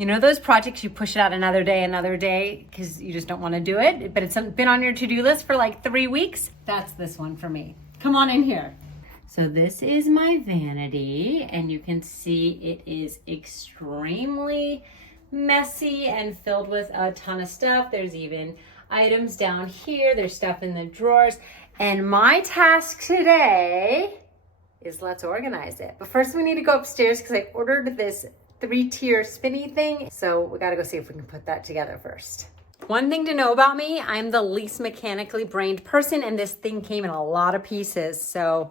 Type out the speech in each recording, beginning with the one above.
You know those projects you push it out another day, because you just don't want to do it, but it's been on your to-do list for like 3 weeks? That's this one for me. Come on in here. So this is my vanity, and you can see it is extremely messy and filled with a ton of stuff. There's even items down here. There's stuff in the drawers. And my task today is let's organize it. But first we need to go upstairs because I ordered this 3-tier spinny thing. So we gotta go see if we can put that together first. One thing to know about me, I'm the least mechanically brained person, and this thing came in a lot of pieces. So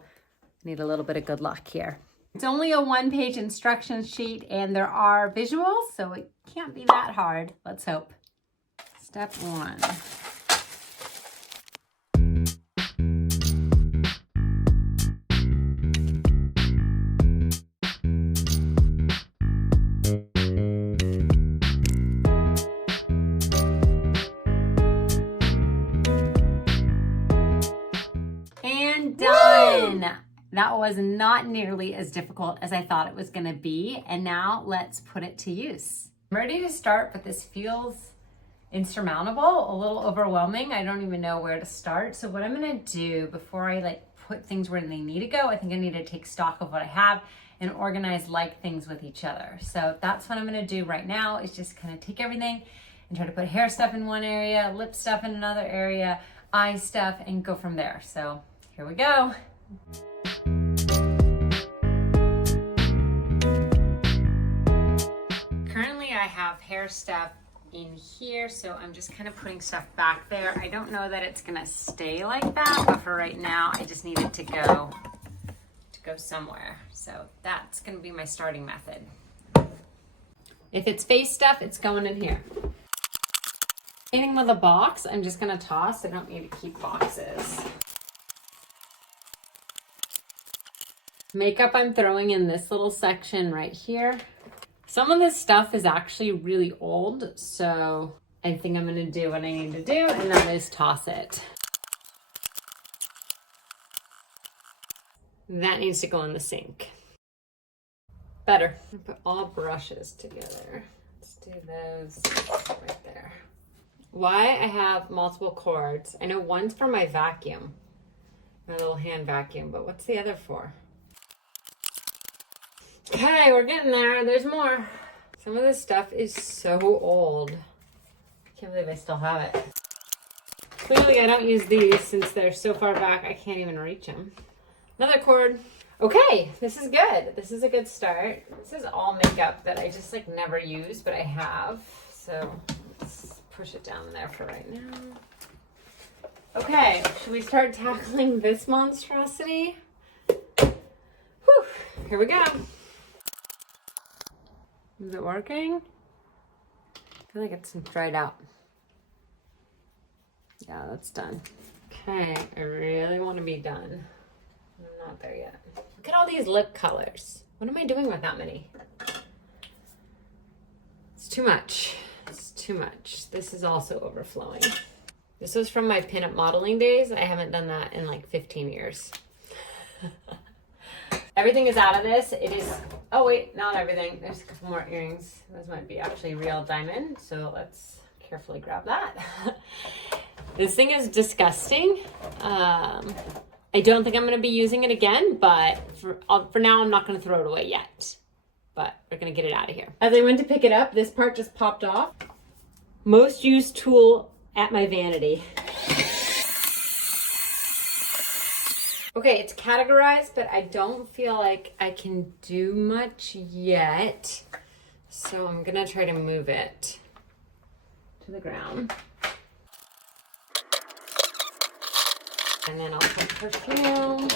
I need a little bit of good luck here. It's only a 1-page instruction sheet and there are visuals, so it can't be that hard. Let's hope. Step 1. And done. That was not nearly as difficult as I thought it was gonna be. And now let's put it to use. I'm ready to start, but this feels insurmountable, a little overwhelming. I don't even know where to start. So what I'm gonna do before I put things where they need to go, I think I need to take stock of what I have and organize things with each other. So that's what I'm gonna do right now, is just kind of take everything and try to put hair stuff in one area, lip stuff in another area, eye stuff, and go from there. So here we go. Currently I have hair stuff in here, so I'm just kind of putting stuff back there. I don't know that it's gonna stay like that, but for right now I just need it to go somewhere. So that's gonna be my starting method. If it's face stuff, it's going in here. Anything with a box, I'm just gonna toss. I don't need to keep boxes. Makeup I'm throwing in this little section right here. Some of this stuff is actually really old, so I think I'm gonna do what I need to do, and that is toss it. That needs to go in the sink. Better. Put all brushes together. Let's do those right there. Why I have multiple cords. I know one's for my vacuum, my little hand vacuum, but what's the other for? Okay, we're getting there. There's more. Some of this stuff is so old. I can't believe I still have it. Clearly I don't use these since they're so far back I can't even reach them. Another cord. Okay, this is good. This is a good start. This is all makeup that I just never use, but I have. So let's push it down there for right now. Okay, should we start tackling this monstrosity? Whew, here we go. Is it working? I feel like it's dried out. Yeah, that's done. Okay, I really want to be done. I'm not there yet. Look at all these lip colors. What am I doing with that many? It's too much. It's too much. This is also overflowing. This was from my pinup modeling days. I haven't done that in 15 years. Everything is out of this. It is, oh wait, not everything. There's a couple more earrings. Those might be actually real diamond. So let's carefully grab that. This thing is disgusting. I don't think I'm going to be using it again, but for now, I'm not going to throw it away yet. But we're going to get it out of here. As I went to pick it up, this part just popped off. Most used tool at my vanity. Okay, it's categorized, but I don't feel like I can do much yet. So I'm going to try to move it to the ground. And then I'll put perfume.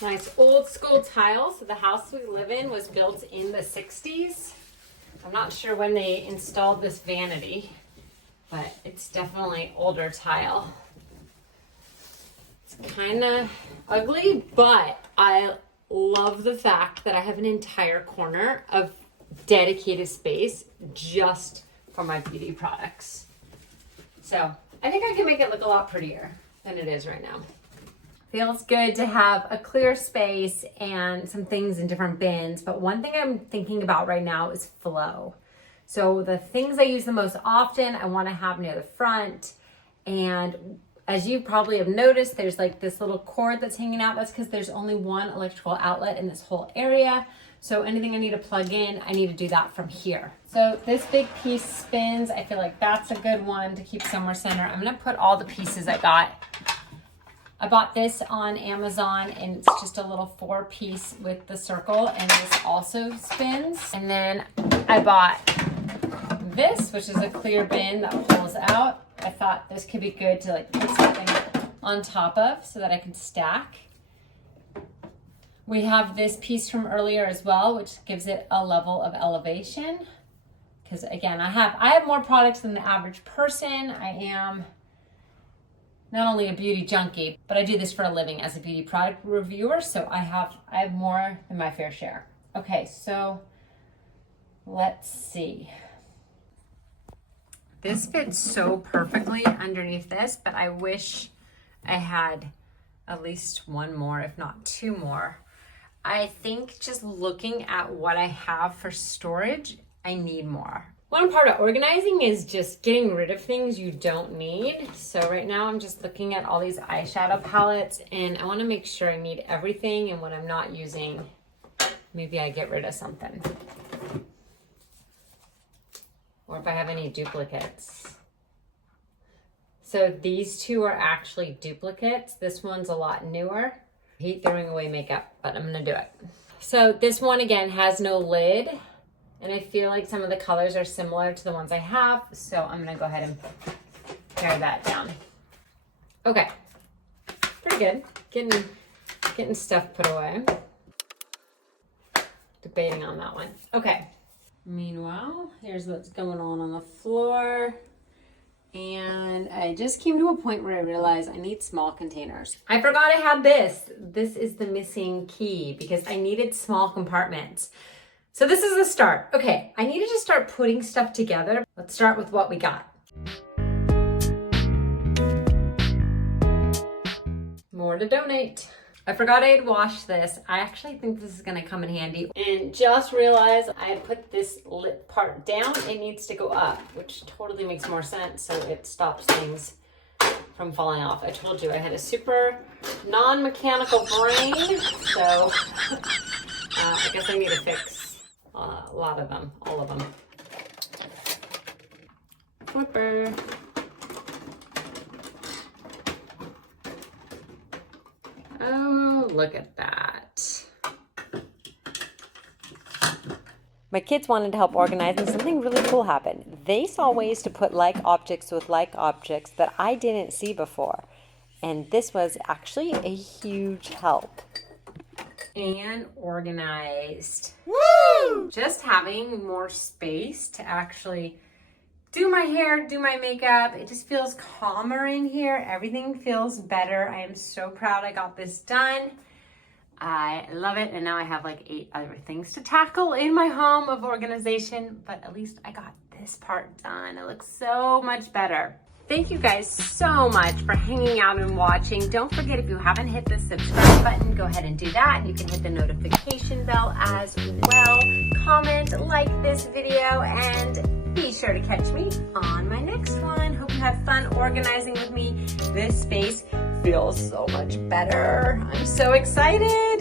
Nice old school tiles. So the house we live in was built in the 60s. I'm not sure when they installed this vanity, but it's definitely older tile. It's kind of ugly, but I love the fact that I have an entire corner of dedicated space just for my beauty products. So I think I can make it look a lot prettier than it is right now. Feels good to have a clear space and some things in different bins. But one thing I'm thinking about right now is flow. So the things I use the most often, I want to have near the front. And as you probably have noticed, there's like this little cord that's hanging out. That's because there's only one electrical outlet in this whole area. So anything I need to plug in, I need to do that from here. So this big piece spins. I feel like that's a good one to keep somewhere center. I'm gonna put all the pieces I got. I bought this on Amazon, and it's just a little 4-piece with the circle, and this also spins. And then I bought this, which is a clear bin that pulls out. I thought this could be good to like put something on top of so that I can stack. We have this piece from earlier as well, which gives it a level of elevation. Because again, I have more products than the average person. I am not only a beauty junkie, but I do this for a living as a beauty product reviewer. So I have more than my fair share. Okay, so let's see. This fits so perfectly underneath this, but I wish I had at least one more, if not 2 more. I think just looking at what I have for storage, I need more. One part of organizing is just getting rid of things you don't need. So right now I'm just looking at all these eyeshadow palettes, and I want to make sure I need everything, and when I'm not using, maybe I get rid of something. Or if I have any duplicates. So these 2 are actually duplicates. This one's a lot newer. I hate throwing away makeup, but I'm gonna do it. So this one again has no lid, and I feel like some of the colors are similar to the ones I have, so I'm gonna go ahead and tear that down. Okay, pretty good. Getting stuff put away. Debating on that one. Okay. Meanwhile, here's what's going on the floor. And I just came to a point where I realized I need small containers. I forgot I had this. This is the missing key because I needed small compartments. So this is the start. Okay, I needed to start putting stuff together. Let's start with what we got. More to donate. I forgot I had washed this. I actually think this is gonna come in handy. And just realized I put this lip part down. It needs to go up, which totally makes more sense, so it stops things from falling off. I told you I had a super non-mechanical brain, so I guess I need to fix a lot of them, all of them. Flipper. Oh, look at that. My kids wanted to help organize, and something really cool happened. They saw ways to put like objects with like objects that I didn't see before. And this was actually a huge help. And organized. Woo! Just having more space to actually do my hair, do my makeup. It just feels calmer in here. Everything feels better. I am so proud I got this done. I love it. And now I have like 8 other things to tackle in my home of organization, but at least I got this part done. It looks so much better. Thank you guys so much for hanging out and watching. Don't forget, if you haven't hit the subscribe button, go ahead and do that. And you can hit the notification bell as well. Comment, like this video, and be sure to catch me on my next one. Hope you had fun organizing with me. This space feels so much better. I'm so excited.